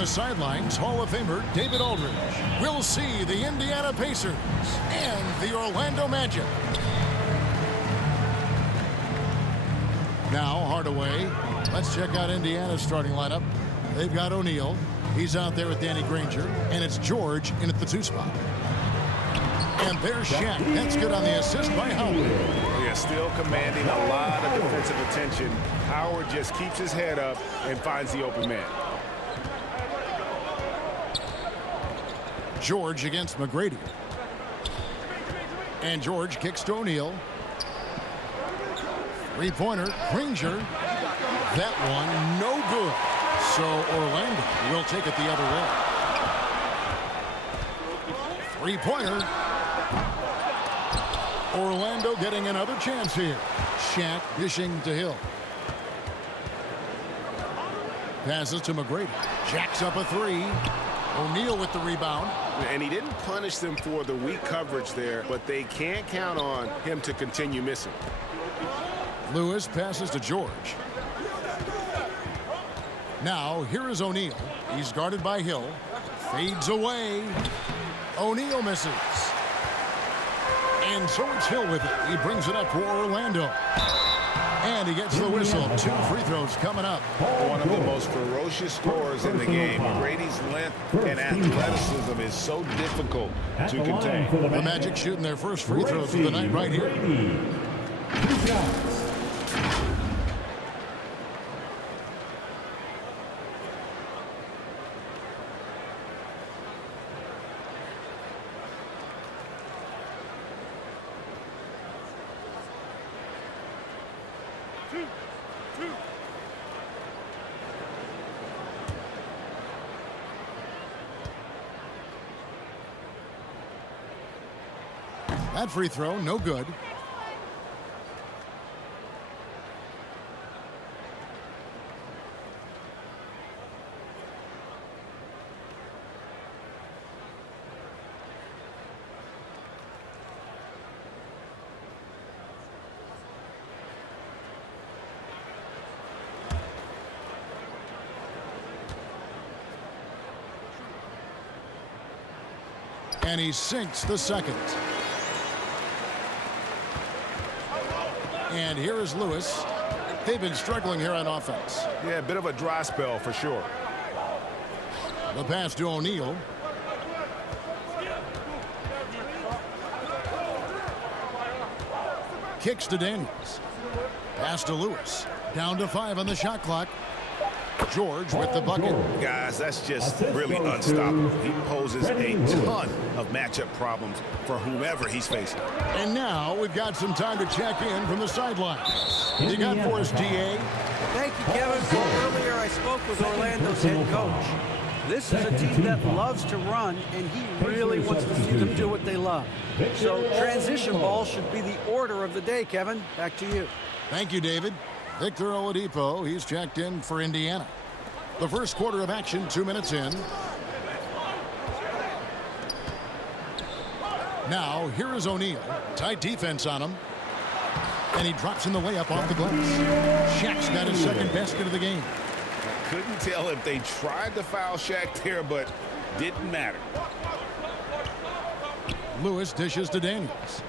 the sidelines, Hall of Famer David Aldridge will see the Indiana Pacers and the Orlando Magic. Now Hardaway. Let's check out Indiana's starting lineup. They've got O'Neal. He's out there with Danny Granger. And it's George in at the 2 spot. And there's Shaq. That's good on the assist by Howard. Yeah, still commanding a lot of defensive attention. Howard just keeps his head up and finds the open man. George against McGrady. And George kicks to O'Neal. Three-pointer, Granger. That one, no good. So Orlando will take it the other way. Three-pointer. Orlando getting another chance here. Shaq dishing to Hill. Passes to McGrady. Jacks up a 3. O'Neal with the rebound. And he didn't punish them for the weak coverage there, but they can't count on him to continue missing. Lewis passes to George. Now, here is O'Neal. He's guarded by Hill. Fades away. O'Neal misses. And so it's Hill with it. He brings it up for Orlando. And he gets the whistle. 2 free throws coming up. One of the most ferocious scorers in the game. Brady's length and athleticism is so difficult to contain. The Magic shooting their first free throws of the night right here. That free throw, no good. And he sinks the second. And here is Lewis. They've been struggling here on offense. Yeah, a bit of a dry spell for sure. The pass to O'Neal. Kicks to Daniels. Pass to Lewis. Down to 5 on the shot clock. George with the bucket. Guys, that's just really unstoppable. He poses a ton of matchup problems for whomever he's facing. And now we've got some time to check in from the sidelines. You got for us, DA? Thank you, Kevin. Earlier I spoke with Orlando's head coach. This is a team that loves to run, and he really wants to see them do what they love. So transition ball should be the order of the day, Kevin. Back to you. Thank you, David. Victor Oladipo, he's checked in for Indiana. The first quarter of action, 2 minutes in. Now, here is O'Neal. Tight defense on him. And he drops in the layup off the glass. Shaq's got his second basket of the game. Couldn't tell if they tried to foul Shaq there, but didn't matter. Lewis dishes to Daniels.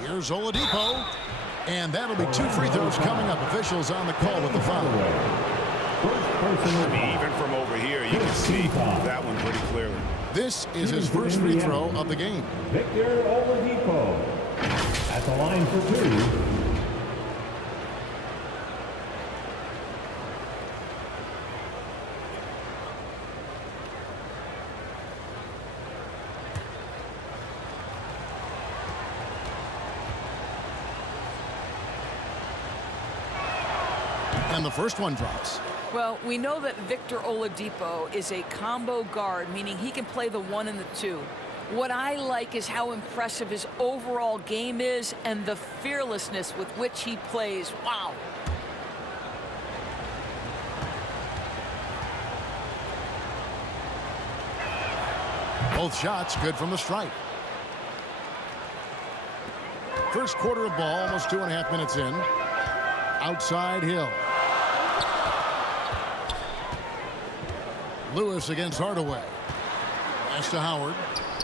Here's Oladipo. And that'll be 2 free throws coming up. Officials on the call with the foul. Even from over here, you can see that one pretty clearly. This is his first free throw of the game. Victor Oladipo at the line for 2. And the first one drops. Well, we know that Victor Oladipo is a combo guard, meaning he can play the 1 and the 2. What I like is how impressive his overall game is and the fearlessness with which he plays. Wow. Both shots good from the stripe. First quarter of ball, almost 2.5 minutes in. Outside Hill. Lewis against Hardaway. Pass to Howard.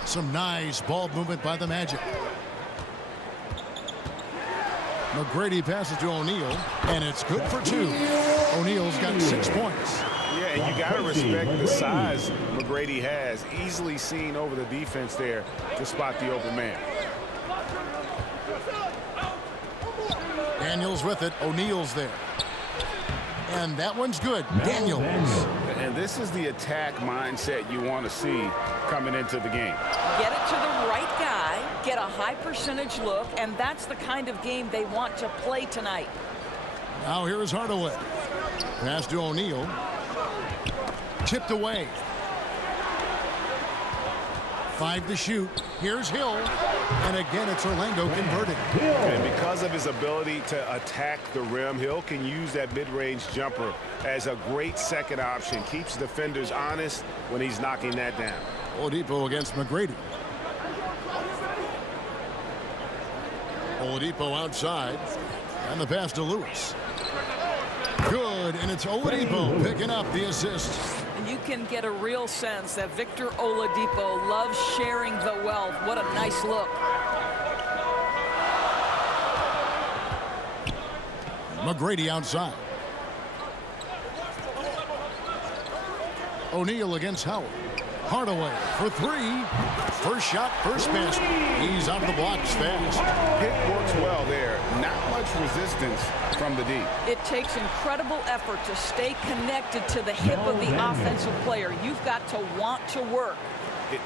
Some nice ball movement by the Magic. McGrady passes to O'Neal, and it's good for 2. O'Neal's got 6 points. Yeah, and you got to respect the size McGrady has. Easily seen over the defense there to spot the open man. Daniels with it. O'Neal's there. And that one's good. Daniels. And this is the attack mindset you want to see coming into the game. Get it to the right guy, get a high percentage look, and that's the kind of game they want to play tonight. Now here is Hardaway. Pass to O'Neal. Tipped away. 5 to shoot. Here's Hill. And again, it's Orlando converting. And because of his ability to attack the rim, Hill can use that mid-range jumper as a great second option. Keeps defenders honest when he's knocking that down. Oladipo against McGrady. Oladipo outside. And the pass to Lewis. Good, and it's Oladipo picking up the assist. And you can get a real sense that Victor Oladipo loves sharing the wealth. What a nice look. McGrady outside. O'Neal against Howard. Hardaway for 3. First shot, first basket. He's out of the blocks fast. Pick works well there. Not much resistance from the D. It takes incredible effort to stay connected to the hip of the offensive player. You've got to want to work.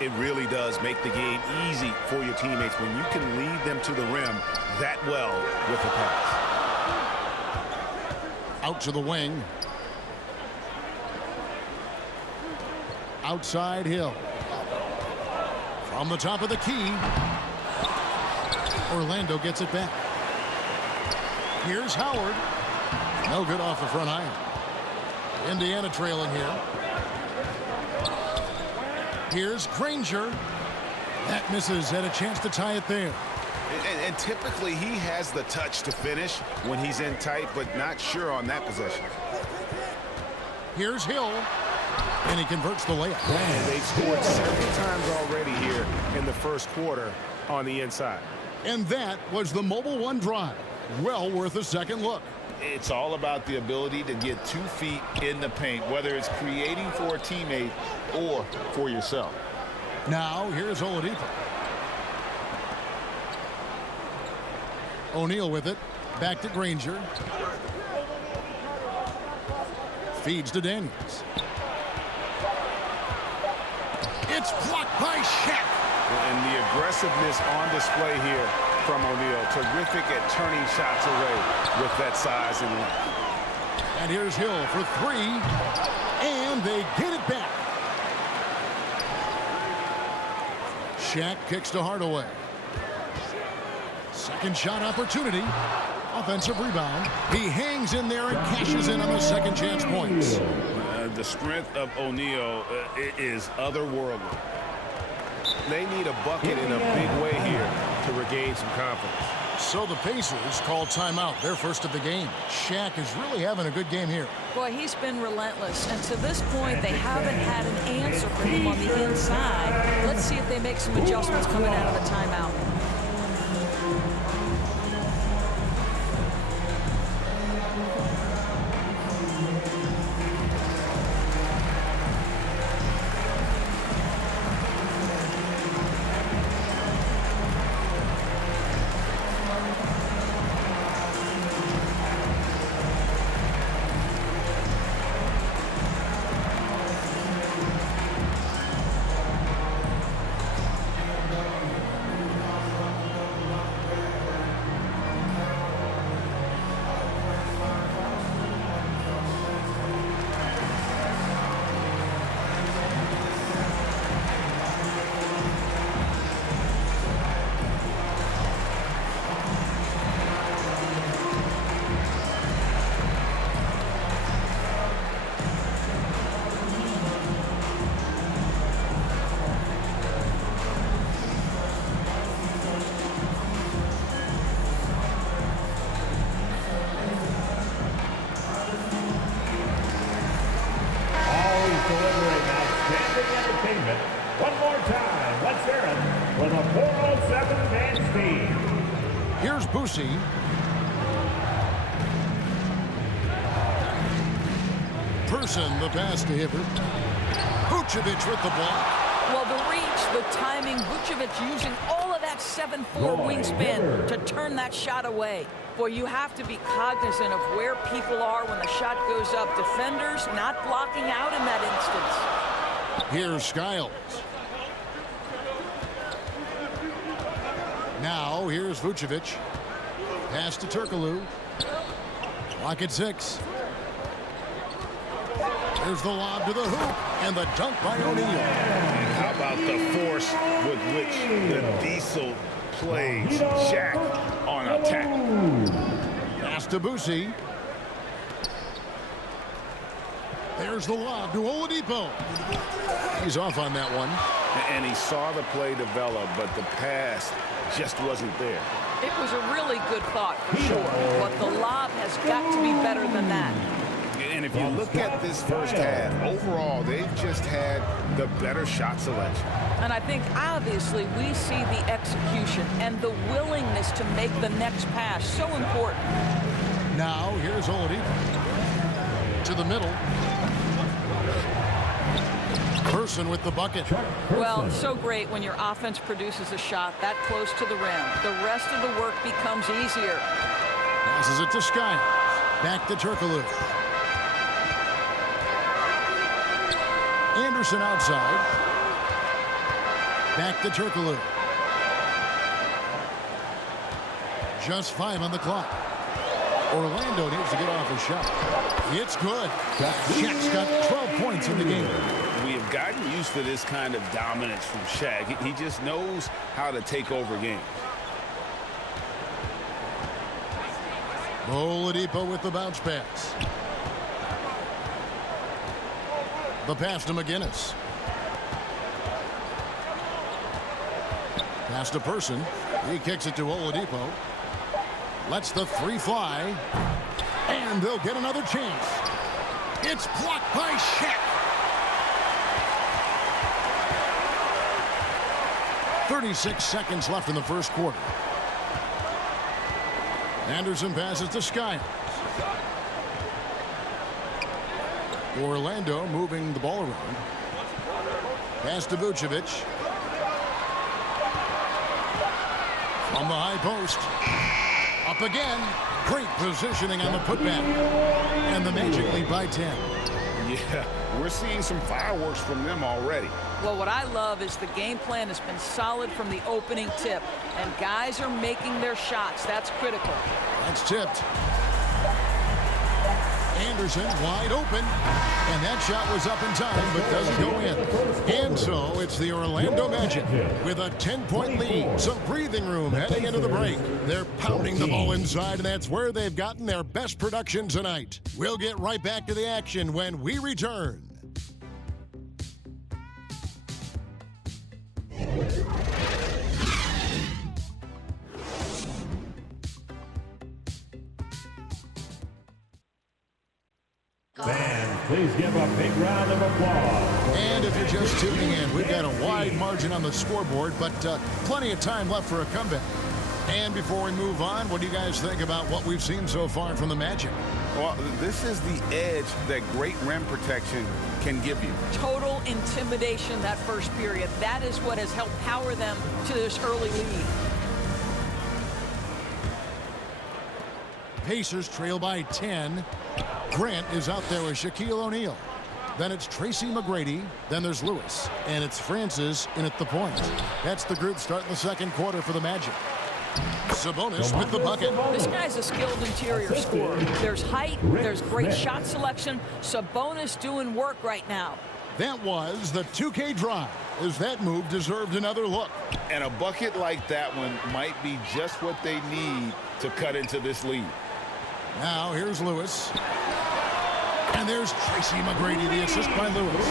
It really does make the game easy for your teammates when you can lead them to the rim that well with a pass. Out to the wing. Outside Hill. From the top of the key. Orlando gets it back. Here's Howard. No good off the front iron. Indiana trailing here. Here's Granger. That misses. Had a chance to tie it there. And typically he has the touch to finish when he's in tight, but not sure on that possession. Here's Hill. And he converts the layup. And they've scored several times already here in the first quarter on the inside. And that was the Mobile One drive. Well worth a second look. It's all about the ability to get 2 feet in the paint, whether it's creating for a teammate or for yourself. Now here's Oladipo. O'Neal with it. Back to Granger. Feeds to Daniels. It's blocked by Shaq. And the aggressiveness on display here from O'Neal. Terrific at turning shots away with that size and length. And here's Hill for 3. And they get it back. Shaq kicks to Hardaway. Second shot opportunity. Offensive rebound. He hangs in there and cashes in on the second chance points. The strength of O'Neal is otherworldly. They need a bucket in a big way here to regain some confidence. So the Pacers call timeout, their first of the game. Shaq is really having a good game here. Boy, he's been relentless, and to this point, they haven't had an answer for him on the inside. Let's see if they make some adjustments coming out of the timeout. for the 407 men's team. Here's Boosie. Person, the pass to Hibbert. Vucevic with the block. Well, the reach, the timing, Vucevic using all of that 7'4" wingspan to turn that shot away. Boy, you have to be cognizant of where people are when the shot goes up. Defenders not blocking out in that instance. Here's Skiles. Now, here's Vucevic. Pass to Turkoglu. Clock at 6. There's the lob to the hoop, and the dunk by O'Neal. And how about the force with which the Diesel plays Shaq on attack? Pass to Boosie. There's the lob to Oladipo. He's off on that one. And he saw the play develop, but the pass just wasn't there. It was a really good thought, for sure, but the lob has got to be better than that. And if you look at this first half, overall, they've just had the better shot selection. And I think, obviously, we see the execution and the willingness to make the next pass so important. Now, here's Oladipo. To the middle. Person with the bucket. Well, so great when your offense produces a shot that close to the rim. The rest of the work becomes easier. Passes it to Skiles. Back to Turkoglu. Anderson outside. Back to Turkoglu. Just 5 on the clock. Orlando needs to get off a shot. It's good. Shaq's got 12 points in the game. We have gotten used to this kind of dominance from Shaq. He just knows how to take over games. Oladipo with the bounce pass. The pass to McGinnis. Pass to Person. He kicks it to Oladipo. Lets the 3 fly. And they'll get another chance. It's blocked by Shaq. 36 seconds left in the first quarter. Anderson passes to Skiles. Orlando moving the ball around. Pass to Vucevic. From the high post. Up again. Great positioning on the putback. And the Magic lead by 10. Yeah, we're seeing some fireworks from them already. Well, what I love is the game plan has been solid from the opening tip. And guys are making their shots. That's critical. That's tipped. Anderson wide open. And that shot was up in time, but doesn't go in. And so it's the Orlando Magic with a 10-point lead. Some breathing room heading into the break. They're pounding the ball inside, and that's where they've gotten their best production tonight. We'll get right back to the action when we return. Fans, please give a big round of applause. And if you're just tuning in, we've got a wide margin on the scoreboard, but plenty of time left for a comeback. And before we move on, what do you guys think about what we've seen so far from the Magic? Well, this is the edge that great rim protection can give you. Total intimidation that first period. That is what has helped power them to this early lead. Pacers trail by 10. Grant is out there with Shaquille O'Neal. Then it's Tracy McGrady. Then there's Lewis. And it's Francis in at the point. That's the group starting the second quarter for the Magic. Sabonis with the bucket. This guy's a skilled interior scorer. There's height. There's great shot selection. Sabonis doing work right now. That was the 2K drive, as that move deserved another look. And a bucket like that one might be just what they need to cut into this lead. Now here's Lewis. And there's Tracy McGrady, the assist by Lewis.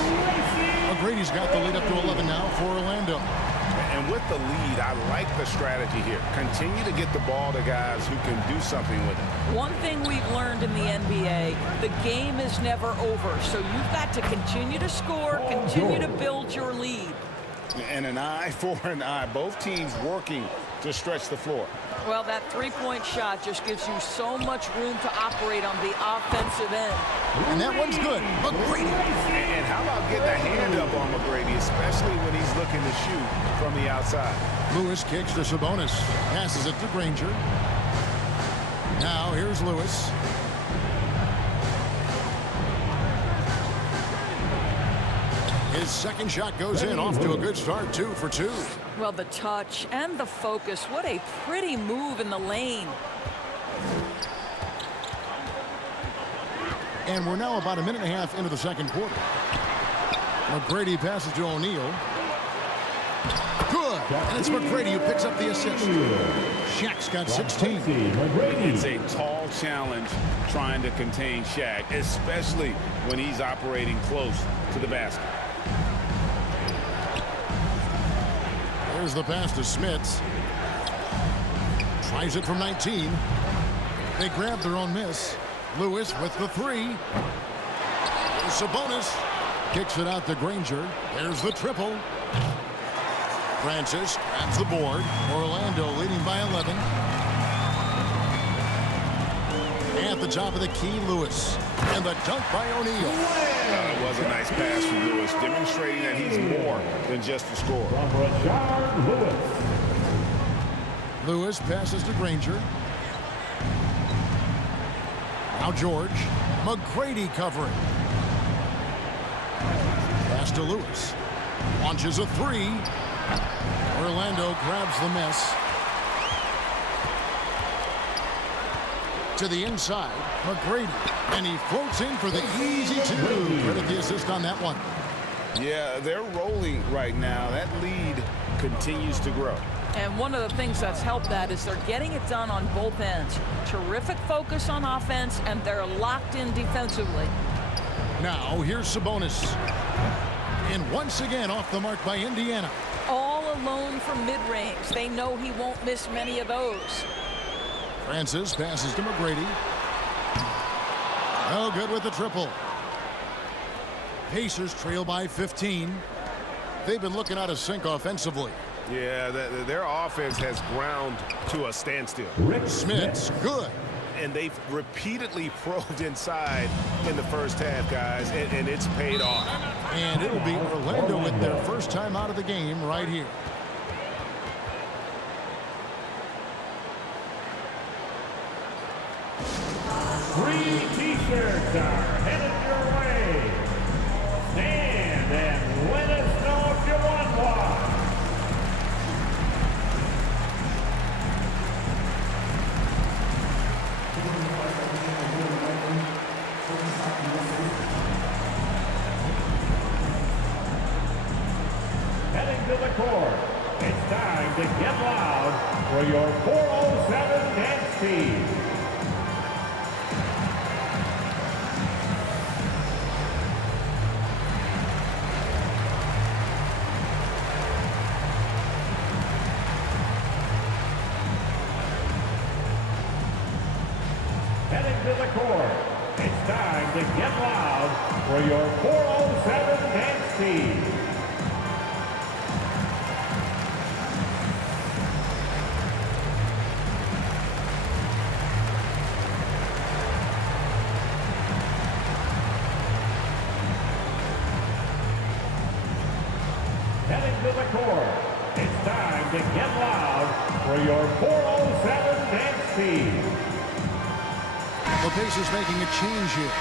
McGrady's got the lead up to 11 now for Orlando. And with the lead, I like the strategy here. Continue to get the ball to guys who can do something with it. One thing we've learned in the NBA, the game is never over. So you've got to continue to score, continue to build your lead. And an eye for an eye. Both teams working to stretch the floor. Well, that three-point shot just gives you so much room to operate on the offensive end. And that one's good. McGrady. And how about getting a hand up on McGrady, especially when he's looking to shoot from the outside. Lewis kicks to Sabonis. Passes it to Granger. Now here's Lewis. His second shot goes in, off to a good start, 2 for 2. Well, the touch and the focus. What a pretty move in the lane. And we're now about a minute and a half into the second quarter. McGrady passes to O'Neal. Good. And it's McGrady who picks up the assist. Shaq's got 16. It's a tall challenge trying to contain Shaq, especially when he's operating close to the basket. There's the pass to Smits. Tries it from 19. They grab their own miss. Lewis with the three. Sabonis kicks it out to Granger. There's the triple. Francis grabs the board. Orlando leading by 11. At the top of the key, Lewis. And the dunk by O'Neal. It was a nice pass from Lewis, demonstrating that he's more than just a scorer. Lewis passes to Granger. Now George. McGrady covering. Pass to Lewis. Launches a three. Orlando grabs the miss. To the inside, McGrady. And he floats in for the easy two. Credit the assist on that one. Yeah, they're rolling right now. That lead continues to grow. And one of the things that's helped that is they're getting it done on both ends. Terrific focus on offense, and they're locked in defensively. Now, here's Sabonis. And once again, off the mark by Indiana. All alone from mid-range. They know he won't miss many of those. Francis passes to McGrady. No good with the triple. Pacers trail by 15. They've been looking out of sync offensively. Yeah, their offense has ground to a standstill. Smith's good. And they've repeatedly probed inside in the first half, guys, and it's paid off. And it'll be Orlando with their first time out of the game right here. Free T-shirts are headed your way. Stand and let us know if you want one. Heading to the court, it's time to get loud for your 407 dance team. Heading to the court, it's time to get loud for your 407 dance team. Heading to the court, it's time to get loud for your 407 dance team. The Pacers making a change here.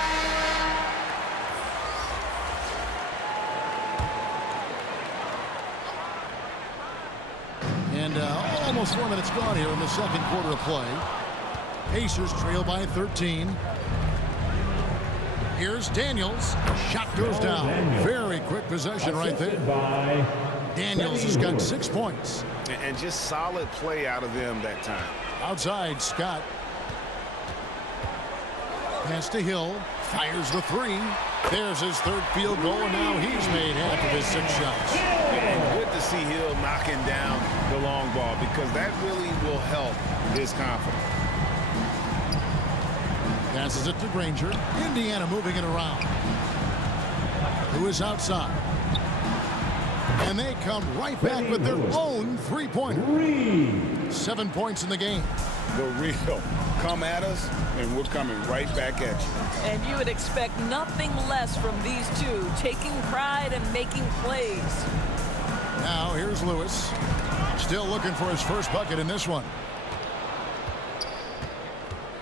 And almost 4 minutes gone here in the second quarter of play. Pacers trail by 13. Here's Daniels. Shot goes down. Very quick possession right there. Daniels has got 6 points. And just solid play out of them that time. Outside, Scott. Pass to Hill. Fires the three. There's his third field goal, and now he's made half of his 6 shots. And good to see Hill knocking down the long ball, because that really will help his confidence. Passes it to Granger. Indiana moving it around. Who is outside? And they come right back with their own three-pointer. 7 points in the game. The real come at us, and we're coming right back at you. And you would expect nothing less from these two, taking pride and making plays. Now here's Lewis. Still looking for his first bucket in this one.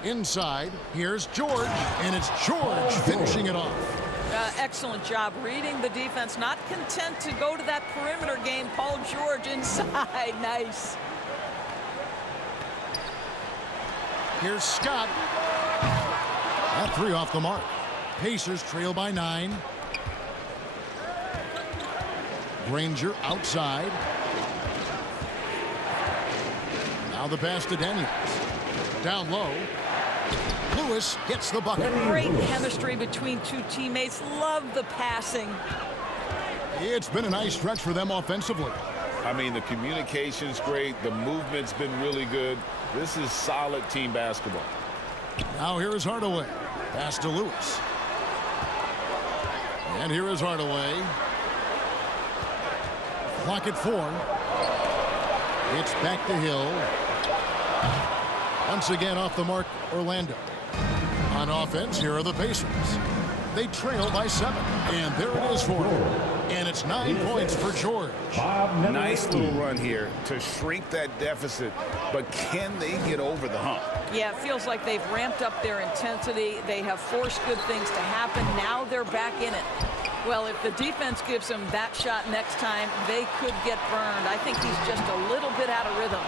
Inside, here's George, and it's George finishing it off. Excellent job reading the defense. Not content to go to that perimeter game. Paul George inside. Nice. Here's Scott. That three off the mark. Pacers trail by 9. Granger outside. Now the pass to Daniels. Down low. Lewis gets the bucket. Great chemistry between two teammates. Love the passing. It's been a nice stretch for them offensively. I mean, the communication's great. The movement's been really good. This is solid team basketball. Now here is Hardaway. Pass to Lewis. And here is Hardaway. Clock at 4. It's back to Hill. Once again off the mark, Orlando. On offense, here are the Pacers. They trail by 7. And there it is for them. And it's 9 points for George. Nice little run here to shrink that deficit, but can they get over the hump? Yeah, it feels like they've ramped up their intensity. They have forced good things to happen. Now they're back in it. Well, if the defense gives them that shot next time, they could get burned. I think he's just a little bit out of rhythm.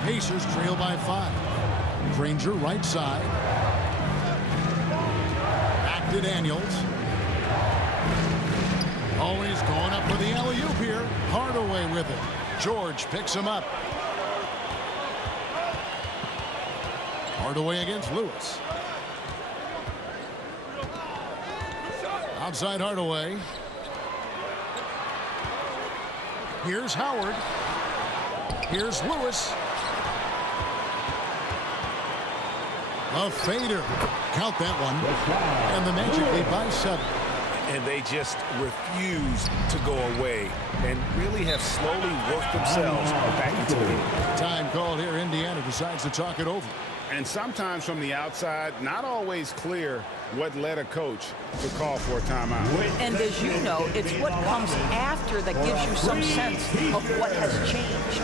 Pacers trail by 5. Granger right side. Back to Daniels. Oh, he's going up for the alley-oop here. Hardaway with it. George picks him up. Hardaway against Lewis. Outside Hardaway. Here's Howard. Here's Lewis. A fader. Count that one. And the Magic lead by 7. And they just refuse to go away and really have slowly worked themselves back into the game. Time called here. Indiana decides to talk it over. And sometimes from the outside, not always clear what led a coach to call for a timeout. And as you know, it's what comes after that gives you some sense of what has changed.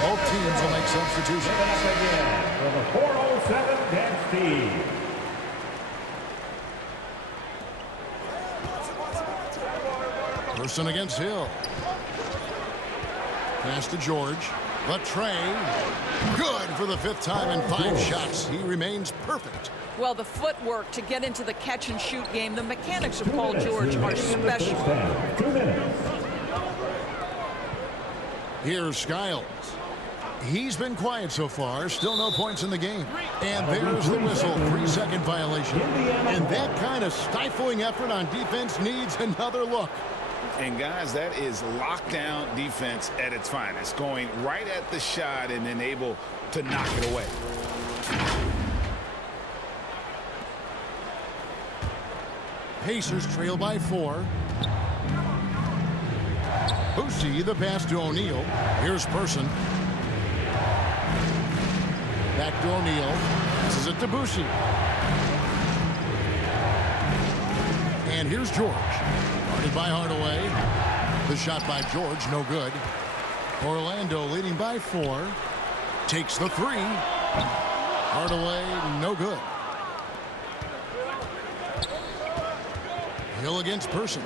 Both teams will make substitutions. For the 407 Dead Steve. Person against Hill. Pass to George. But Trey. Good for the 5th time in 5 shots. He remains perfect. Well, the footwork to get into the catch-and-shoot game, the mechanics of Paul George are special. 2 minutes. Here's Skiles. He's been quiet so far. Still no points in the game. And there's the whistle. 3-second violation. And that kind of stifling effort on defense needs another look. And guys, that is lockdown defense at its finest, going right at the shot and then able to knock it away. Pacers trail by 4. Boosie, the pass to O'Neal. Here's Person. Back to O'Neal. Passes it to Boucher. And here's George. Guarded by Hardaway. The shot by George, no good. Orlando leading by 4. Takes the 3. Hardaway, no good. Hill against Person.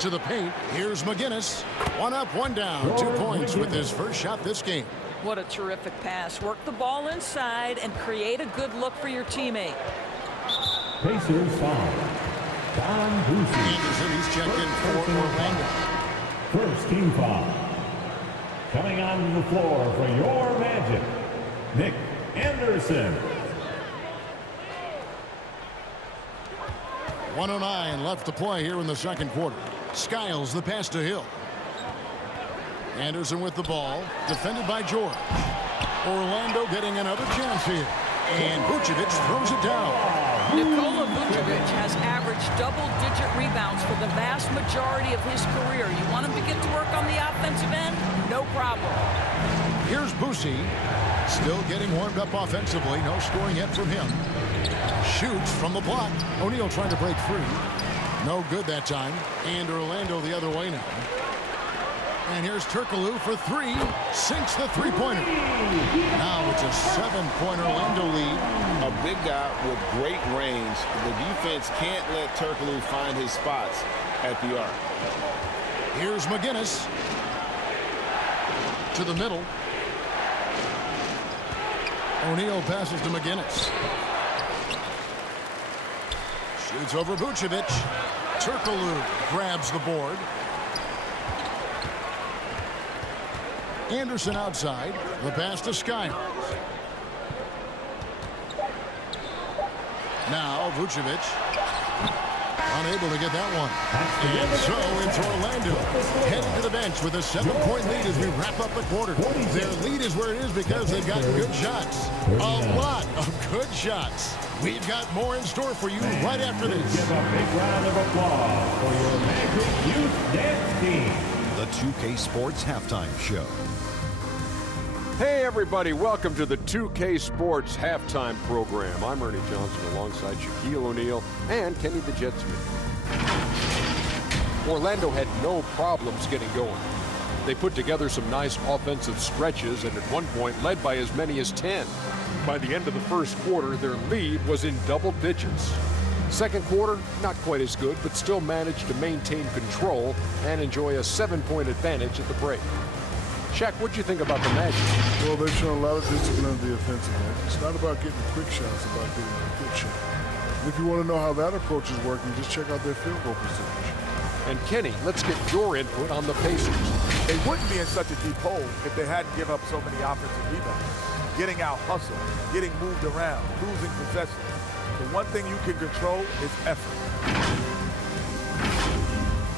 To the paint. Here's McGinnis. 1 up, 1 down. 2 points with his first shot this game. What a terrific pass. Work the ball inside and create a good look for your teammate. Pacers foul. Don Boucher. Anderson, he's checked in for Orlando. First team foul. Coming onto the floor for your Magic, Nick Anderson. 1:09 left to play here in the second quarter. Skiles the pass to Hill. Anderson with the ball, defended by George. Orlando getting another chance here. And Vucevic throws it down. Nikola Vucevic has averaged double-digit rebounds for the vast majority of his career. You want him to get to work on the offensive end? No problem. Here's Boucher. Still getting warmed up offensively. No scoring yet from him. Shoots from the block. O'Neal trying to break free. No good that time. And Orlando the other way now. And here's Turkoglu for 3. Sinks the three-pointer. Now it's a 7-point Orlando lead. A big guy with great range. The defense can't let Turkoglu find his spots at the arc. Here's McGinnis. To the middle. O'Neal passes to McGinnis. Shoots over Vucevic. Turkoglu grabs the board. Anderson outside. The pass to Skiles. Now Vucevic. Unable to get that one. And so it's Orlando heading to the bench with a 7-point lead as we wrap up the quarter. Their lead is where it is because they've gotten good shots. A lot of good shots. We've got more in store for you right after this. Give a big round of applause for your Magic Youth Dance Team. The 2K Sports Halftime Show. Hey everybody, welcome to the 2K Sports Halftime Program. I'm Ernie Johnson alongside Shaquille O'Neal and Kenny the Jet Smith. Orlando had no problems getting going. They put together some nice offensive stretches and at one point led by as many as 10. By the end of the first quarter, their lead was in double digits. Second quarter, not quite as good, but still managed to maintain control and enjoy a 7-point advantage at the break. Shaq, what'd you think about the Magic? Well, they've shown a lot of discipline on the offensive end. It's not about getting quick shots, it's about getting a good shot. And if you want to know how that approach is working, just check out their field goal percentage. And Kenny, let's get your input on the Pacers. They wouldn't be in such a deep hole if they hadn't given up so many offensive rebounds. Getting out hustled, getting moved around, losing possessions. The one thing you can control is effort.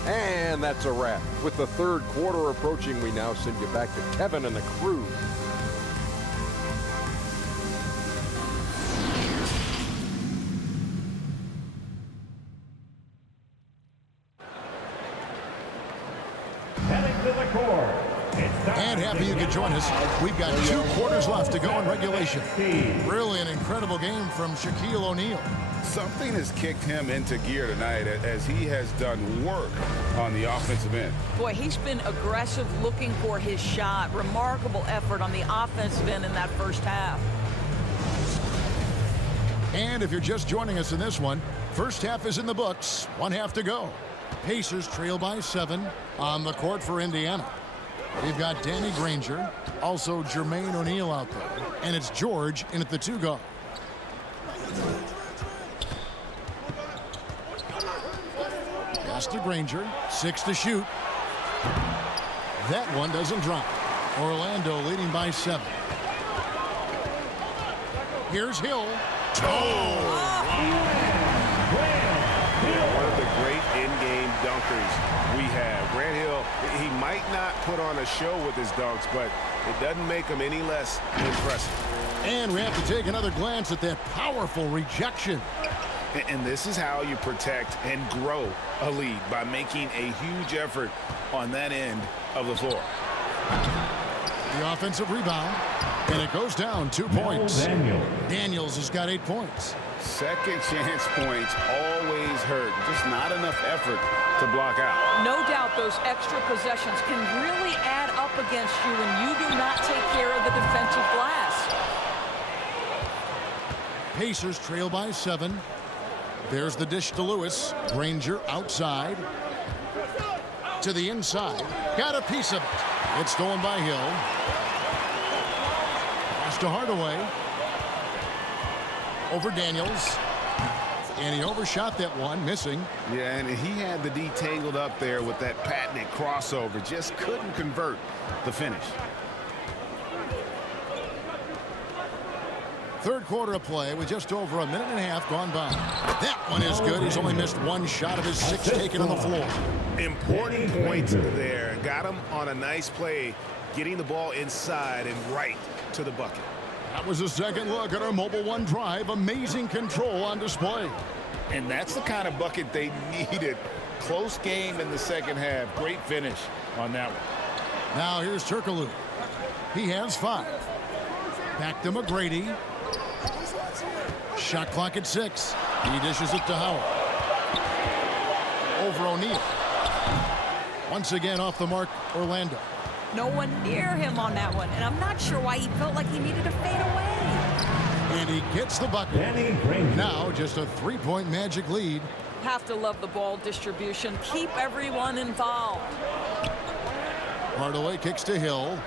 And that's a wrap. With the third quarter approaching, we now send you back to Kevin and the crew. Heading to the court. And happy you could join us. We've got 2 quarters left to go in regulation. Really an incredible game from Shaquille O'Neal. Something has kicked him into gear tonight as he has done work on the offensive end. Boy, he's been aggressive looking for his shot. Remarkable effort on the offensive end in that first half. And if you're just joining us in this one, first half is in the books. 1 half to go. Pacers trail by 7 on the court for Indiana. We've got Danny Granger, also Jermaine O'Neal out there. And it's George in at the 2 guard. Pass to Granger, 6 to shoot. That one doesn't drop. Orlando leading by 7. Here's Hill. One of the great in-game dunkers we have. Grant Hill, he might not put on a show with his dunks, but it doesn't make him any less impressive. And we have to take another glance at that powerful rejection. And this is how you protect and grow a lead, by making a huge effort on that end of the floor. The The offensive rebound, and it goes down 2 points. Daniels has got 8 points. Second chance points always hurt. Just not enough effort to block out. No doubt those extra possessions can really add up against you when you do not take care of the defensive glass. Pacers trail by 7. There's the dish to Lewis. Granger outside. To the inside. Got a piece of it. It's stolen by Hill. Pass to Hardaway. Over Daniels. And he overshot that one, missing. Yeah, and he had the D tangled up there with that patented crossover. Just couldn't convert the finish. Third quarter of play with just over a minute and a half gone by. That one is good. He's only missed 1 shot of his 6 taken on the floor. Important points there. Got him on a nice play, getting the ball inside and right to the bucket. That was a second look at our Mobile One drive. Amazing control on display. And that's the kind of bucket they needed. Close game in the second half. Great finish on that one. Now here's Turkoglu. He has 5. Back to McGrady. Shot clock at 6. He dishes it to Howard. Over O'Neal. Once again off the mark, Orlando. No one near him on that one, and I'm not sure why he felt like he needed to fade away. And he gets the bucket. Now just a 3-point Magic lead. Have to love the ball distribution. Keep everyone involved. Hardaway kicks to Hill.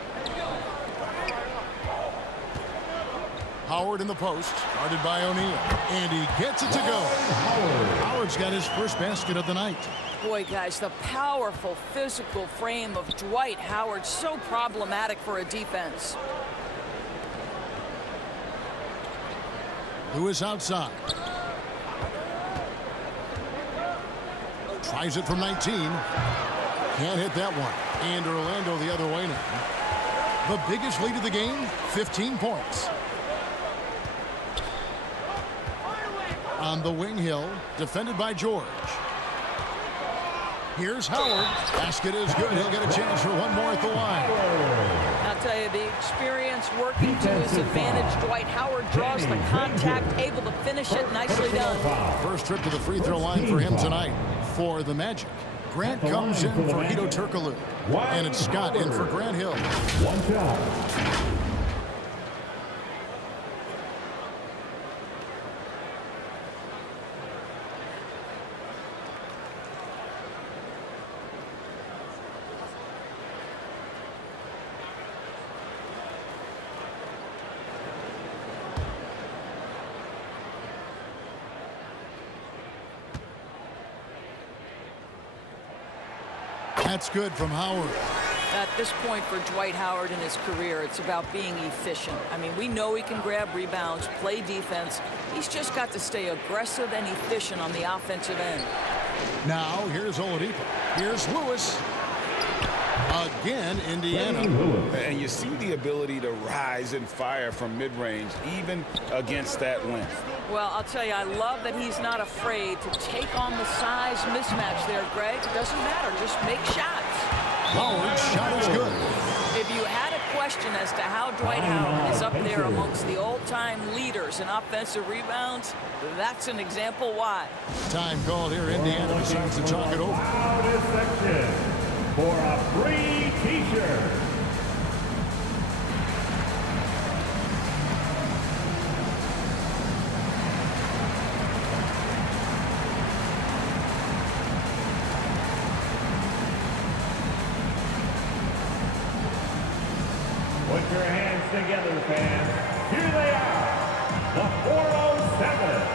Howard in the post, guarded by O'Neal. And he gets it to go. Howard's got his first basket of the night. Boy, guys, the powerful physical frame of Dwight Howard, so problematic for a defense. Lewis outside. Tries it from 19. Can't hit that one. And Orlando the other way now. The biggest lead of the game, 15 points. On the wing, Hill, defended by George. Here's Howard. Basket is good. He'll get a chance for one more at the line. I'll tell you, the experience working to his advantage. Dwight Howard draws the contact, able to finish it. Nicely done. First trip to the free throw line for him tonight. For the Magic, Grant comes in for Hedo Turkoglu. And it's Scott in for Grant Hill. 1 shot. That's good from Howard. At this point for Dwight Howard in his career, it's about being efficient. I mean, we know he can grab rebounds, play defense. He's just got to stay aggressive and efficient on the offensive end. Now, here's Oladipo. Here's Lewis. Again, Indiana. And you see the ability to rise and fire from mid-range, even against that length. Well, I'll tell you, I love that he's not afraid to take on the size mismatch there, Greg. It doesn't matter. Just make shots. Howard's shot is good. If you had a question as to how Dwight Howard is up there amongst the all-time leaders in offensive rebounds, that's an example why. Time called here. Indiana decides to talk it over. Loudest section for a free T-shirt. Put your hands together, fans. Here they are, the 407.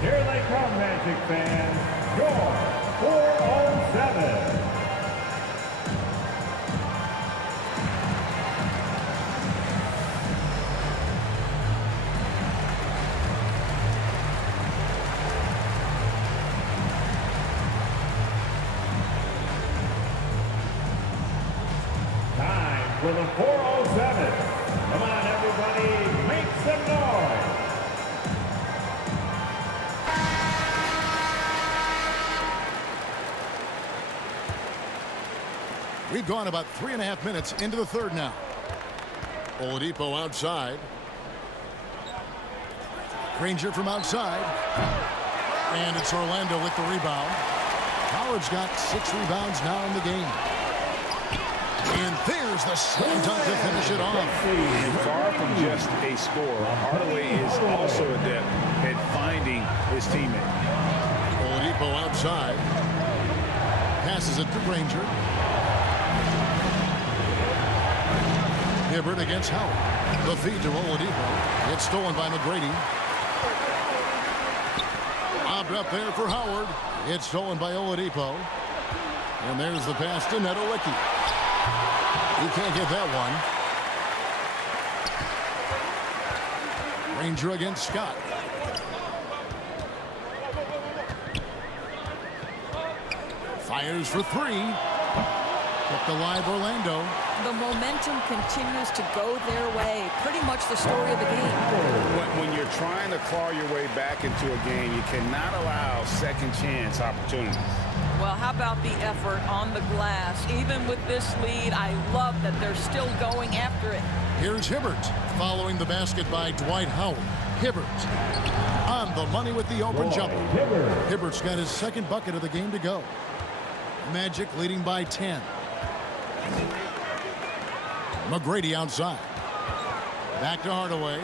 Here they come, Magic fans. Your 407. Time for the 407. Come on, everybody, make some noise. We've gone about 3.5 minutes into the third now. Oladipo outside. Granger from outside. And it's Orlando with the rebound. Howard's got 6 rebounds now in the game. And there's the slam dunk to finish it off. And far from just a scorer, Hardaway is also adept at finding his teammate. Oladipo outside. Passes it to Granger. Hibbert against Howard. The feed to Oladipo. It's stolen by McGrady. Lobbed up there for Howard. It's stolen by Oladipo. And there's the pass to Nedolicki. He can't get that one. Granger against Scott. Fires for 3. Kept alive Orlando. The momentum continues to go their way. Pretty much the story of the game. When you're trying to claw your way back into a game, you cannot allow second chance opportunities. Well, how about the effort on the glass? Even with this lead, I love that they're still going after it. Here's Hibbert following the basket by Dwight Howard. Hibbert on the money with the open jumper. Hibbert's got his second bucket of the game to go. Magic leading by 10. McGrady outside. Back to Hardaway.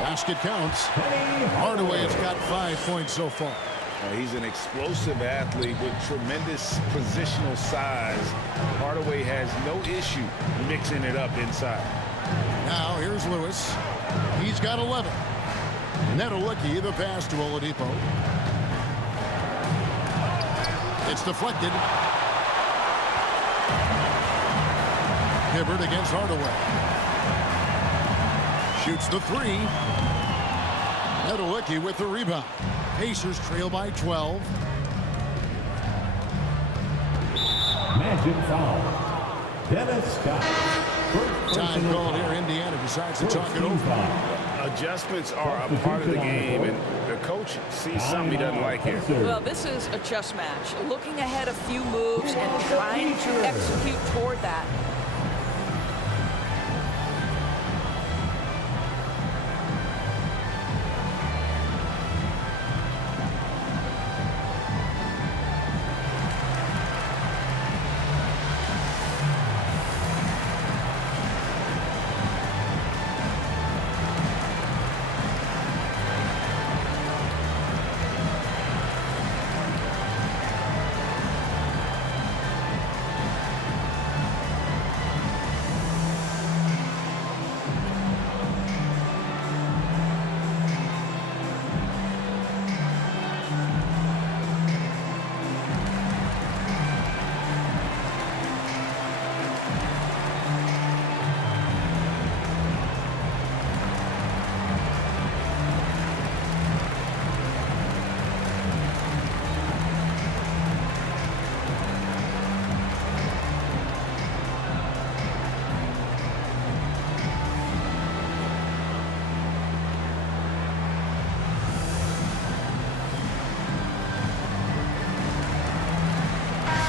Basket counts. Hardaway has got 5 points so far. He's an explosive athlete with tremendous positional size. Hardaway has no issue mixing it up inside. Now here's Lewis. He's got 11. Nedolicki, the pass to Oladipo. It's deflected. Hibbert against Hardaway. Shoots the 3. Nedolicki with the rebound. Pacers trail by 12. Magic foul. Dennis Scott. Time call here. Indiana decides to talk it over. Adjustments are a part of the game, and the coach sees something he doesn't like here. Well, this is a chess match. Looking ahead a few moves and trying to execute toward that.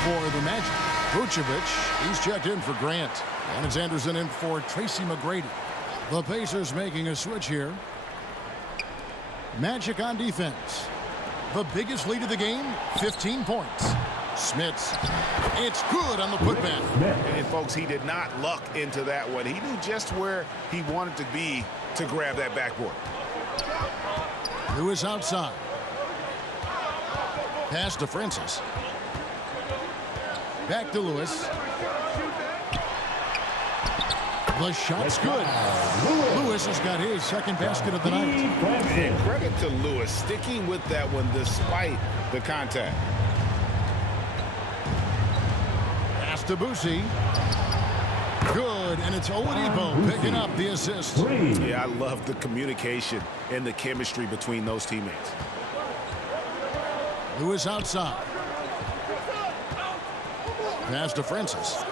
For the Magic, Vucevic, he's checked in for Grant. And it's Anderson in for Tracy McGrady. The Pacers making a switch here. Magic on defense. The biggest lead of the game, 15 points. Smits. It's good on the putback. And folks, he did not luck into that one. He knew just where he wanted to be to grab that backboard. Lewis outside. Pass to Francis. Back to Lewis. The shot's good. Lewis has got his second basket of the night. And credit to Lewis sticking with that one despite the contact. Pass to Boosie. Good, and it's Oladipo picking up the assist. Yeah, I love the communication and the chemistry between those teammates. Lewis outside. Pass to Francis.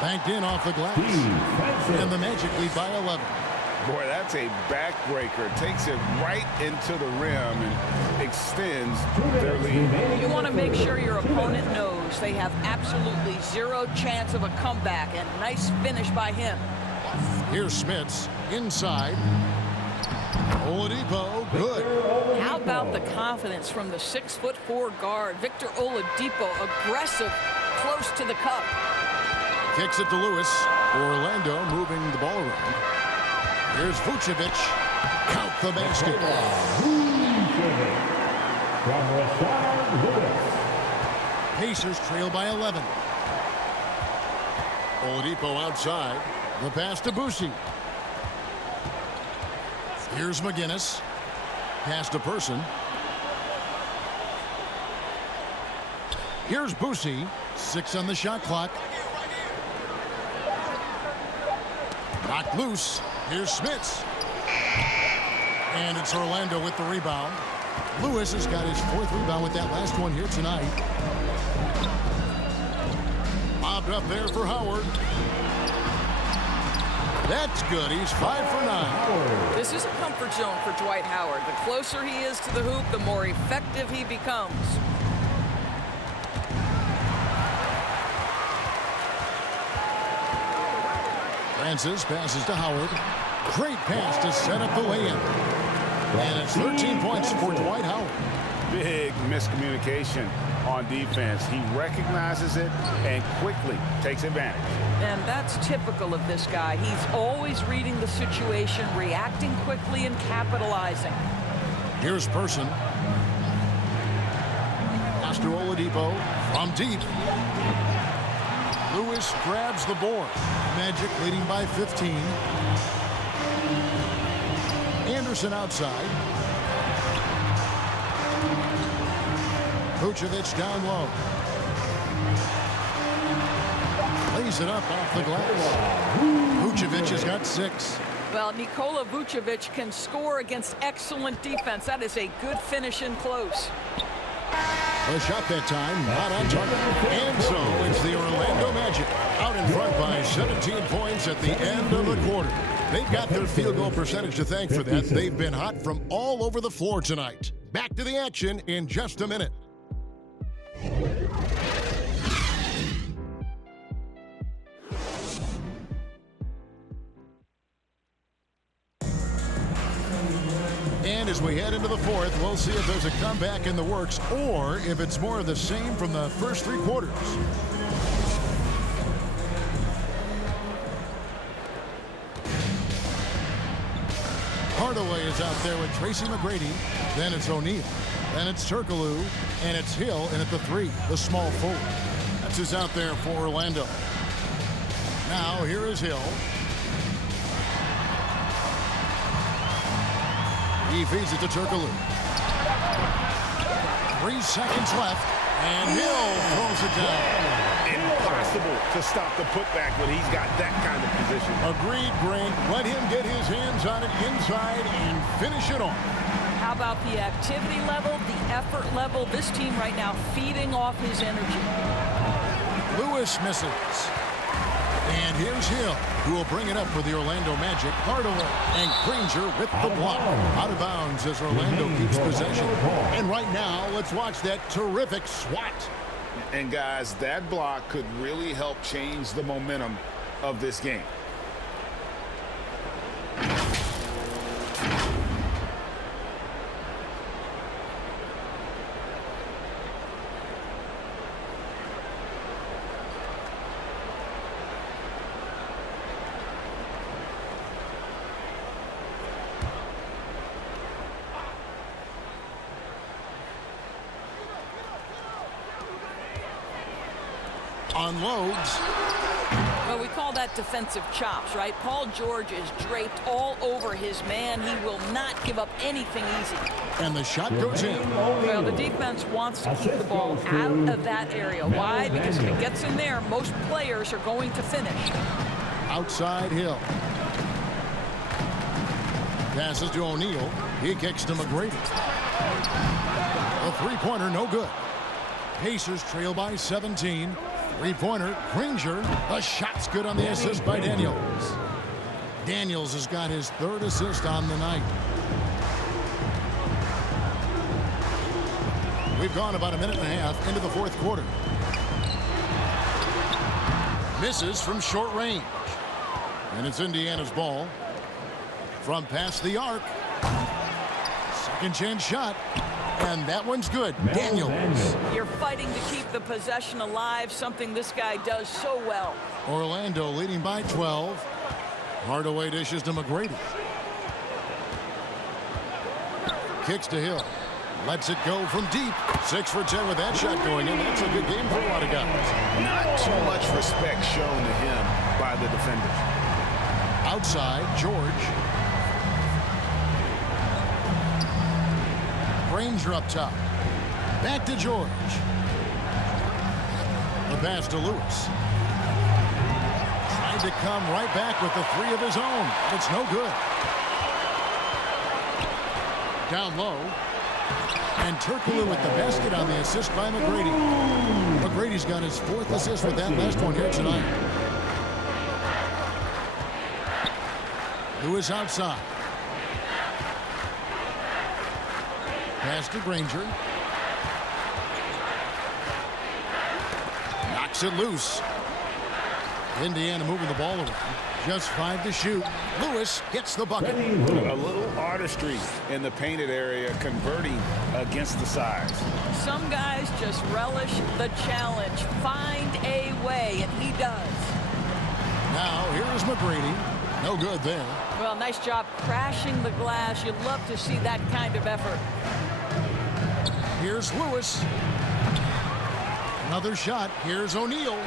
Banked in off the glass. And the Magic lead by 11. Boy, that's a backbreaker. Takes it right into the rim and extends their lead. You want to make sure your opponent knows they have absolutely zero chance of a comeback, and nice finish by him. Here's Smits inside. Oladipo, good. How about the confidence from the 6'4" guard, Victor Oladipo, aggressive, close to the cup. Kicks it to Lewis. Orlando moving the ball around. Here's Vucevic. Count the basket. Pacers trail by 11. Oladipo outside. The pass to Boucy. Here's McGinnis. Pass to Person. Here's Boucy. 6 on the shot clock. Knocked loose. Here's Smits. And it's Orlando with the rebound. Lewis has got his 4th rebound with that last one here tonight. Lobbed up there for Howard. That's good. He's 5 for 9. This is a comfort zone for Dwight Howard. The closer he is to the hoop, the more effective he becomes. Francis passes to Howard. Great pass to set up the lay-in. And it's 13 points for Dwight Howard. Big miscommunication on defense. He recognizes it and quickly takes advantage. And that's typical of this guy. He's always reading the situation, reacting quickly, and capitalizing. Here's Person. Pass to Oladipo from deep. Lewis grabs the board. Magic leading by 15. Anderson outside. Vucevic down low. Lays it up off the glass. Vucevic has got 6. Well, Nikola Vucevic can score against excellent defense. That is a good finish in close. A shot that time, not on target. And so it's the Orlando Magic out in front by 17 points at the end of the quarter. They've got their field goal percentage to thank for that. They've been hot from all over the floor tonight. Back to the action in just a minute. And as we head into the 4th, we'll see if there's a comeback in the works or if it's more of the same from the first 3 quarters. Hardaway is out there with Tracy McGrady. Then it's O'Neal. Then it's Turkoglu. And it's Hill in at the 3, the small forward. That's who's out there for Orlando. Now here is Hill. He feeds it to Turkoglu. 3 seconds left, and Hill throws it down. Impossible to stop the putback when he's got that kind of position. Agreed, Greg. Let him get his hands on it inside and finish it off. How about the activity level, the effort level? This team right now feeding off his energy. Lewis misses. And here's Hill, who will bring it up for the Orlando Magic. Hardaway and Granger with the block. Out of bounds as Orlando keeps possession. And right now, let's watch that terrific swat. And guys, that block could really help change the momentum of this game. Unloads. Well, we call that defensive chops, right? Paul George is draped all over his man. He will not give up anything easy. And the shot goes in. Well, the defense wants to keep the ball out of that area. Why? Because if it gets in there, most players are going to finish. Outside Hill. Passes to O'Neal. He kicks to McGrady. The three-pointer, no good. Pacers trail by 17. Three-pointer, Granger. The shot's good on the assist by Daniels. Daniels has got his third assist on the night. We've gone about a minute and a half into the fourth quarter. Misses from short range. And it's Indiana's ball. From past the arc. Second chance shot. And that one's good. Daniels. You're fighting to keep the possession alive, something this guy does so well. Orlando leading by 12. Hardaway dishes to McGrady. Kicks to Hill. Lets it go from deep. 6 for 10 with that shot going in. That's a good game for a lot of guys. Not too much respect shown to him by the defenders. Outside, George. Granger up top. Back to George. The pass to Lewis. Tried to come right back with the three of his own. It's no good. Down low. And Turkoglu with the basket on the assist by McGrady. McGrady's got his fourth assist with that last one here tonight. Lewis outside. Pass to Granger. Knocks it loose. Indiana moving the ball around. Just 5 to shoot. Lewis gets the bucket. A little artistry in the painted area, converting against the size. Some guys just relish the challenge. Find a way, and he does. Now, here's McGrady. No good there. Well, nice job crashing the glass. You'd love to see that kind of effort. Here's Lewis. Another shot. Here's O'Neal.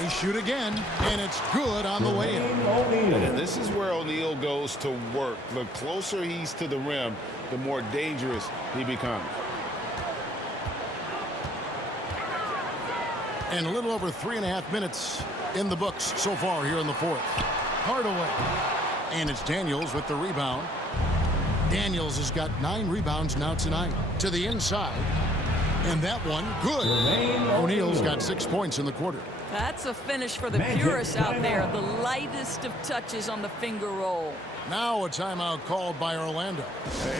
They shoot again, and it's good on the way in. And this is where O'Neal goes to work. The closer he's to the rim, the more dangerous he becomes. And a little over 3.5 minutes in the books so far here in the fourth. Hardaway. And it's Daniels with the rebound. Daniels has got 9 rebounds now tonight. To the inside. And that one, good. O'Neal's got 6 points in the quarter. That's a finish for the purists out there. The lightest of touches on the finger roll. Now a timeout called by Orlando.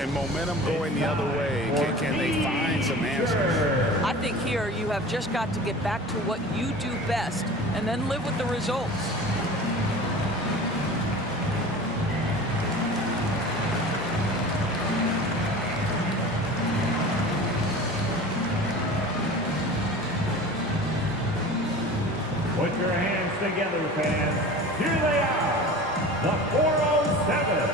And momentum going the other way. Can they find some answers? I think here you have just got to get back to what you do best and then live with the results. Put your hands together, fans. Here they are, the 407.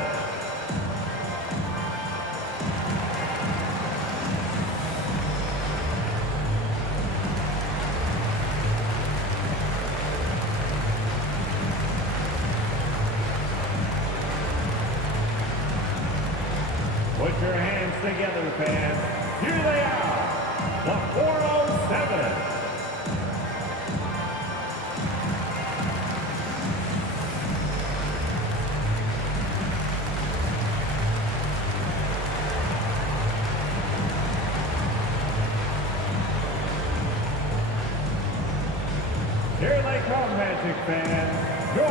Put your hands together, fans. Here they are, the 407. Here they come, Magic fans. Your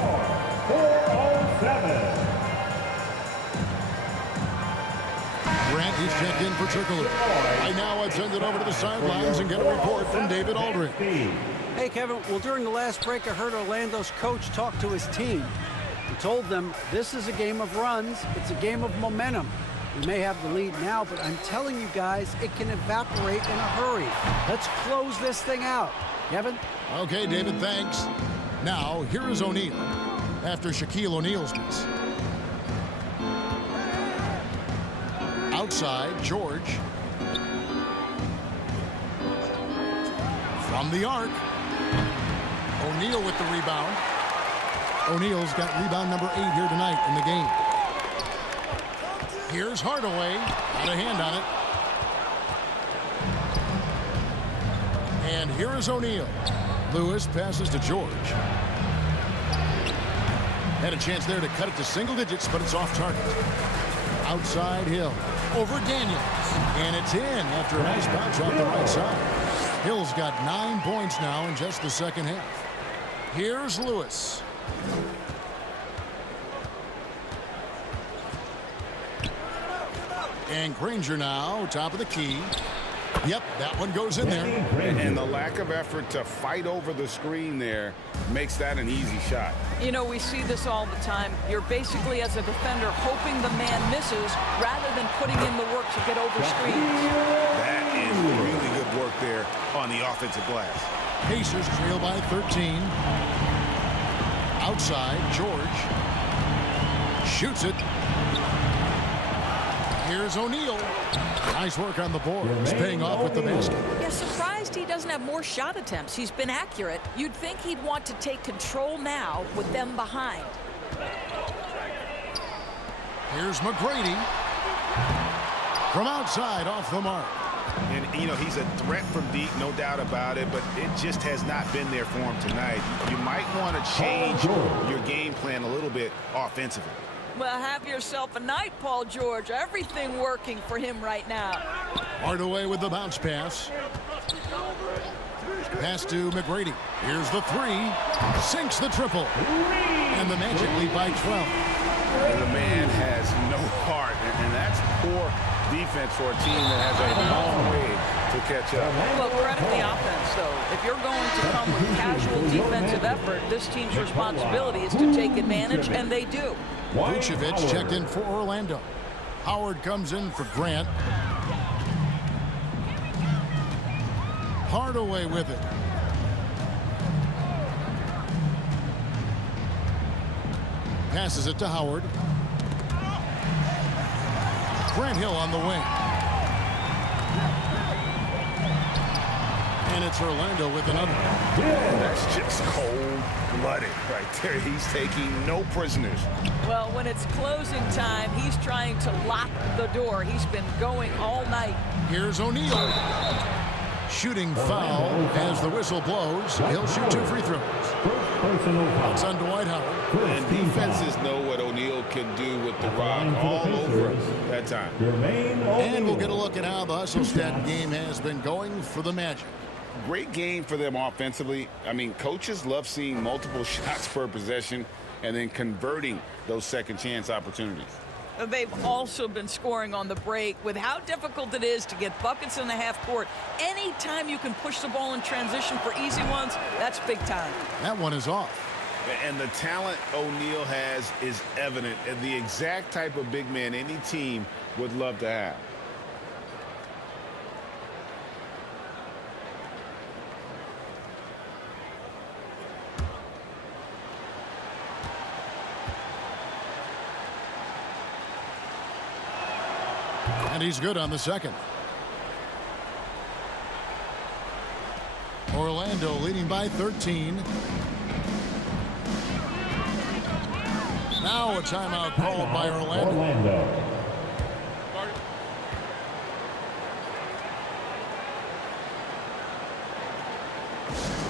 407. Grant is checked in for Turkoglu. Right now, I'd send it over to the sidelines and get a report from David Aldridge. Hey, Kevin. Well, during the last break, I heard Orlando's coach talk to his team. He told them this is a game of runs. It's a game of momentum. We may have the lead now, but I'm telling you guys, it can evaporate in a hurry. Let's close this thing out. Kevin? Okay, David, thanks. Now, here is O'Neal after Shaquille O'Neal's miss. Outside, George. From the arc. O'Neal with the rebound. O'Neal's got rebound number 8 here tonight in the game. Here's Hardaway. Got a hand on it. And here is O'Neal. Lewis passes to George. Had a chance there to cut it to single digits, but it's off target. Outside Hill. Over Daniels. And it's in after a nice bounce off the right side. Hill's got 9 points now in just the second half. Here's Lewis. And Granger now, top of the key. Yep, that one goes in there. And the lack of effort to fight over the screen there makes that an easy shot. You know, we see this all the time. You're basically, as a defender, hoping the man misses rather than putting in the work to get over screens. That is really good work there on the offensive glass. Pacers trail by 13. Outside, George. Shoots it. Here's O'Neal. Nice work on the board. He's paying off with the basket. Yeah, surprised he doesn't have more shot attempts. He's been accurate. You'd think he'd want to take control now with them behind. Here's McGrady. From outside, off the mark. And, you know, he's a threat from deep, no doubt about it, but it just has not been there for him tonight. You might want to change your game plan a little bit offensively. Well, have yourself a night, Paul George. Everything working for him right now. Hardaway with the bounce pass. Pass to McGrady. Here's the three. Sinks the triple. And the Magic lead by 12. The man has no heart, and that's poor defense for a team that has a long way to catch up. Well, credit the offense, though. If you're going to come with casual defensive effort, this team's responsibility is to take advantage, and they do. Vucevic checked in for Orlando. Howard comes in for Grant. Hardaway with it. Passes it to Howard. Grant Hill on the wing. And it's Orlando with another. That's just cold-blooded right there. He's taking no prisoners. Well, when it's closing time, he's trying to lock the door. He's been going all night. Here's O'Neal. Shooting foul as the whistle blows. He'll shoot 2 free throws. It's on Dwight Howard. And defenses know what O'Neal can do with the rock all over that time. And we'll get a look at how the hustle stat game has been going for the Magic. Great game for them offensively. I mean, coaches love seeing multiple shots per possession and then converting those second chance opportunities. They've also been scoring on the break. With how difficult it is to get buckets in the half court, anytime you can push the ball in transition for easy ones, that's big time. That one is off. And the talent O'Neal has is evident, and the exact type of big man any team would love to have. And he's good on the second. Orlando leading by 13. Now a timeout called by Orlando.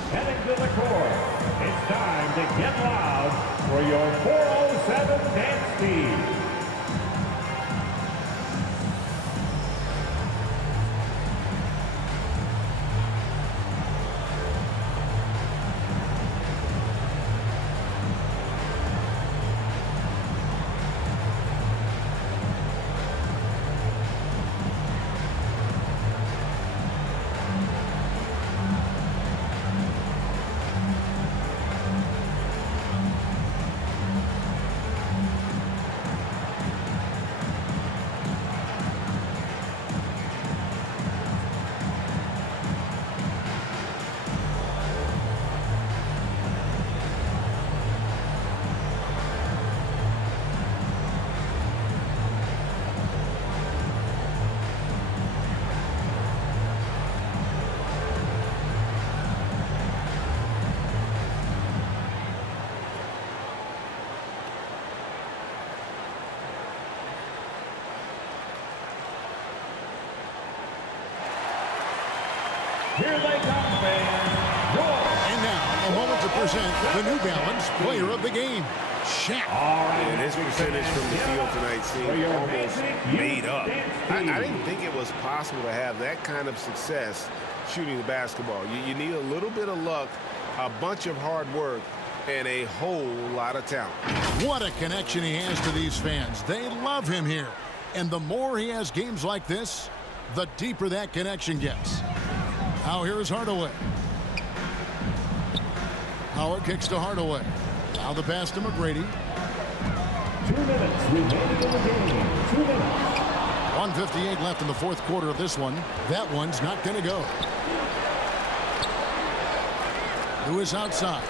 Heading to the court, it's time to get loud for your 407 dance speed. Here they come, fans. And now, a moment to present the New Balance Player of the Game. Shaq. And his percentage from the field tonight seemed almost made up. I didn't think it was possible to have that kind of success shooting the basketball. You need a little bit of luck, a bunch of hard work, and a whole lot of talent. What a connection he has to these fans. They love him here. And the more he has games like this, the deeper that connection gets. Now here is Hardaway. Howard kicks to Hardaway. Now the pass to McGrady. 2 minutes remaining in the game. 2 minutes. 1:58 left in the fourth quarter of this one. That one's not going to go. Lewis outside.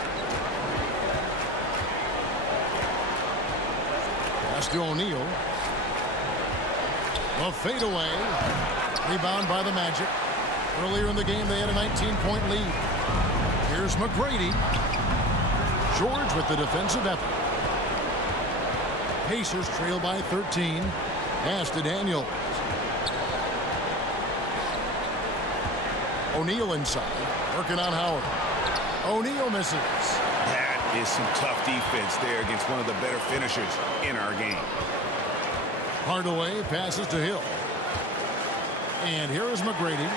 Pass to O'Neal. A fadeaway. Rebound by the Magic. Earlier in the game, they had a 19-point lead. Here's McGrady. George with the defensive effort. Pacers trail by 13. Pass to Daniels. O'Neal inside. Working on Howard. O'Neal misses. That is some tough defense there against one of the better finishers in our game. Hardaway passes to Hill. And here is McGrady.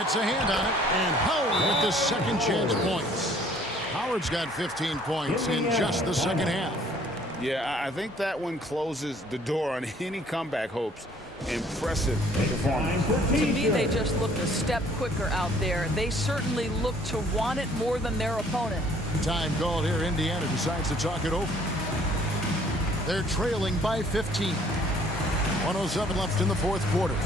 It's a hand on it. And Howard with the second chance points. Howard's got 15 points in just the second half. Yeah, I think that one closes the door on any comeback hopes. Impressive performance. To me, they just looked a step quicker out there. They certainly look to want it more than their opponent. Time called here. Indiana decides to talk it over. They're trailing by 15. 1:07 left in the fourth quarter.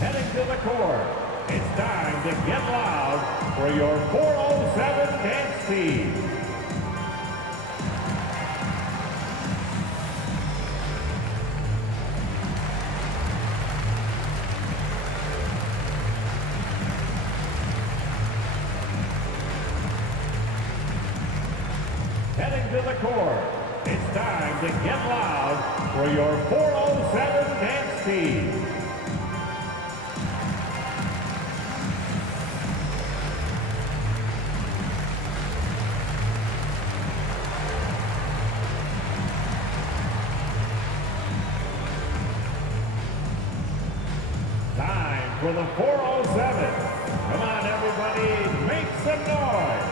Heading to the court. It's time to get loud for your 407 dance team. Heading to the court. It's time to get loud for your 407 dance team. Time for the 407. Come on, everybody, make some noise.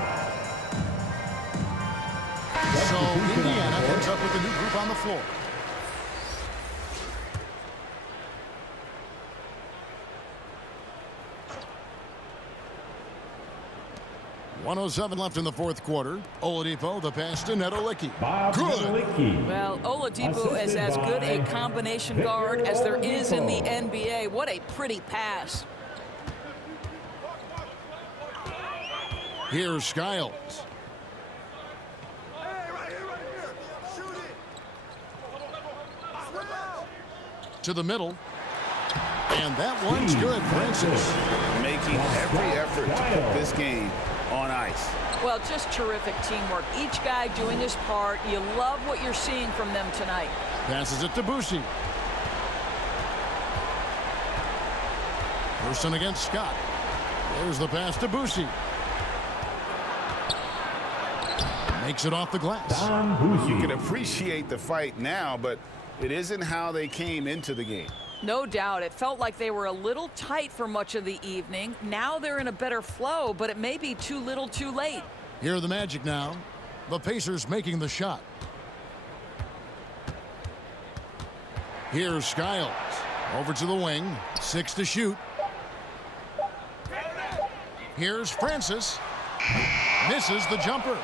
So Indiana ends up with a new group on the floor. .107 left in the fourth quarter. Oladipo, the pass to Nedolicki. Good. Well, Oladipo is as good a combination guard as there is in the NBA. What a pretty pass. Here's Skiles. To the middle. And that one's good. Francis making every effort to put this game on ice. Well, just terrific teamwork. Each guy doing his part. You love what you're seeing from them tonight. passes it to Boucher. Person against Scott. There's the pass to Boucher. Makes it off the glass. You can appreciate the fight now, but it isn't how they came into the game. No doubt. It felt like they were a little tight for much of the evening. Now they're in a better flow, but it may be too little too late. Here are the Magic now. The Pacers making the shot. Here's Skiles. Over to the wing. 6 to shoot. Here's Francis. Misses the jumper.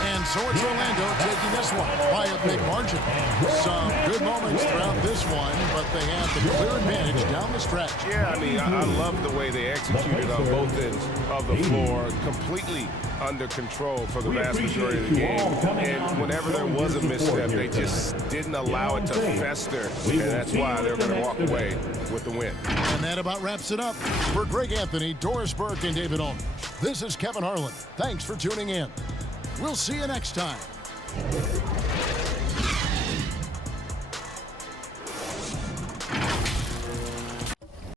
And so it's Orlando taking this one by a big margin. Some good moments throughout this one, but they have the clear advantage down the stretch. Yeah, I mean, I love the way they executed on both ends of the floor. Completely under control for the vast majority of the game. And whenever there was a misstep, they just didn't allow it to fester. And that's why they're going to walk away with the win. And that about wraps it up. For Greg Anthony, Doris Burke, and David Owen, this is Kevin Harlan. Thanks for tuning in. We'll see you next time.